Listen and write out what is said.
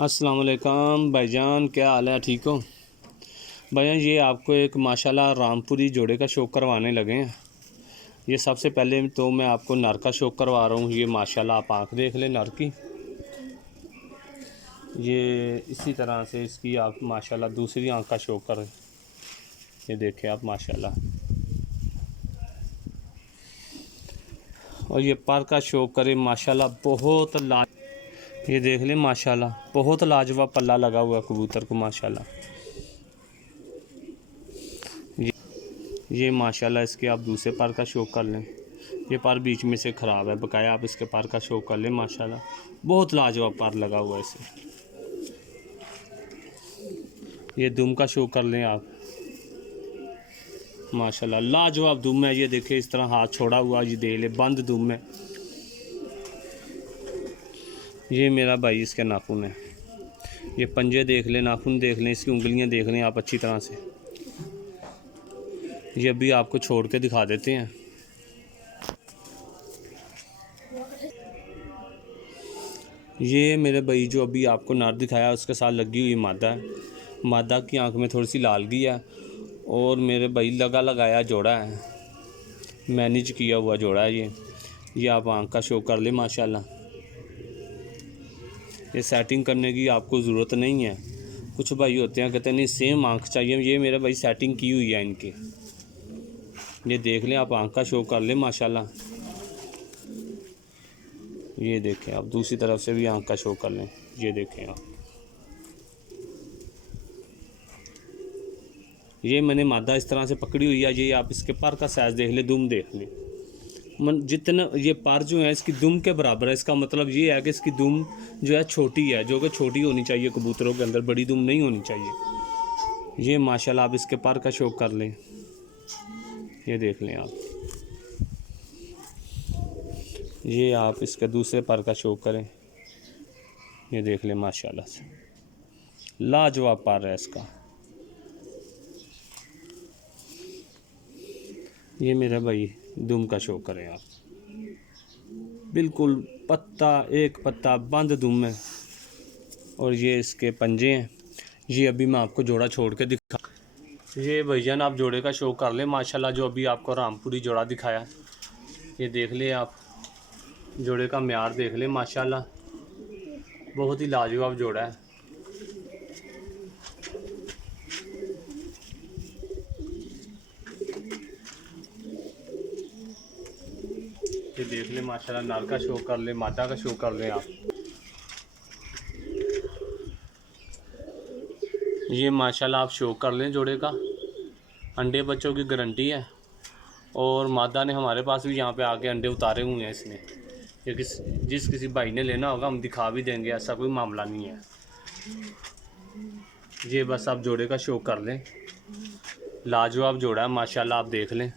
अस्सलाम वालेकुम भाईजान, क्या हाल है? ठीक हो भाईजान? ये आपको एक माशाल्लाह रामपुरी जोड़े का शौक़ करवाने लगे हैं। ये सबसे पहले तो मैं आपको नर का शौक़ करवा रहा हूँ। ये माशाल्लाह आप आँख देख लें नर की। ये इसी तरह से इसकी आप माशाल्लाह दूसरी आँख का शौक़ करें। ये देखें आप माशाल्लाह। और ये पर का शौक़ करें माशाल्लाह। बहुत ये देख लें माशाल्लाह, बहुत लाजवाब पल्ला लगा हुआ कबूतर को माशाल्लाह। ये माशाल्लाह इसके आप दूसरे पर का शौक़ कर लें। ये पर बीच में से ख़राब है, बकाया आप इसके पर का शौक़ कर लें माशाल्लाह। बहुत लाजवाब पर लगा हुआ है इसे। ये दुम का शौक़ कर लें आप माशाल्लाह, लाजवाब दुम है। ये देखें इस तरह हाथ छोड़ा हुआ, ये देख ले बंद दुम है। ये मेरा भाई इसके नाखून है। ये पंजे देख लें, नाखून देख लें, इसकी उंगलियां देख लें आप अच्छी तरह से। ये अभी आपको छोड़ के दिखा देते हैं। ये मेरे भाई जो अभी आपको नर दिखाया उसके साथ लगी हुई मादा है। मादा की आंख में थोड़ी सी लालगी है और मेरे भाई लगाया जोड़ा है, मैनेज किया हुआ जोड़ा है। ये आप आंख का शौक़ कर ले माशाल्लाह। ये सेटिंग करने की आपको ज़रूरत नहीं है। कुछ भाई होते हैं कहते हैं नहीं सेम आंख चाहिए। ये मेरे भाई सेटिंग की हुई है इनकी। ये देख लें आप आंख का शौक़ कर लें माशाल्लाह। ये देखें आप दूसरी तरफ से भी आंख का शौक़ कर लें। ये देखें आप, ये मैंने मादा इस तरह से पकड़ी हुई है। ये आप इसके पर का साइज़ देख लें, दुम देख लें। जितना ये पर जो है इसकी दुम के बराबर है। इसका मतलब ये है कि इसकी दुम जो है छोटी है, जो कि छोटी होनी चाहिए कबूतरों के अंदर, बड़ी दुम नहीं होनी चाहिए। ये माशाल्लाह आप इसके पर का शौक़ कर लें। ये देख लें आप, ये आप इसके दूसरे पर का शौक़ करें। ये देख लें माशाल्लाह से लाजवाब पर है इसका। ये मेरा भाई दुम का शौक़ करें आप। बिल्कुल पत्ता एक पत्ता बंद दुम है। और ये इसके पंजे हैं। ये अभी मैं आपको जोड़ा छोड़ के दिखा। ये भाईजान आप जोड़े का शौक़ कर लें माशाल्लाह। जो अभी आपको रामपुरी जोड़ा दिखाया, ये देख लें आप, जोड़े का म्यार देख लें माशाल्लाह। बहुत ही लाजवाब जोड़ा है। ये देख लें माशाल्लाह। नर का शौक़ कर लें, मादा का शौक़ कर लें आप। ये माशाल्लाह आप शौक़ कर लें जोड़े का। अंडे बच्चों की गारंटी है। और मादा ने हमारे पास भी यहाँ पे आके अंडे उतारे हुए हैं इसने। ये जिस किसी भाई ने लेना होगा हम दिखा भी देंगे, ऐसा कोई मामला नहीं है। ये बस आप जोड़े का शौक़ कर लें, लाजवाब जोड़ा है माशाल्लाह। आप देख लें।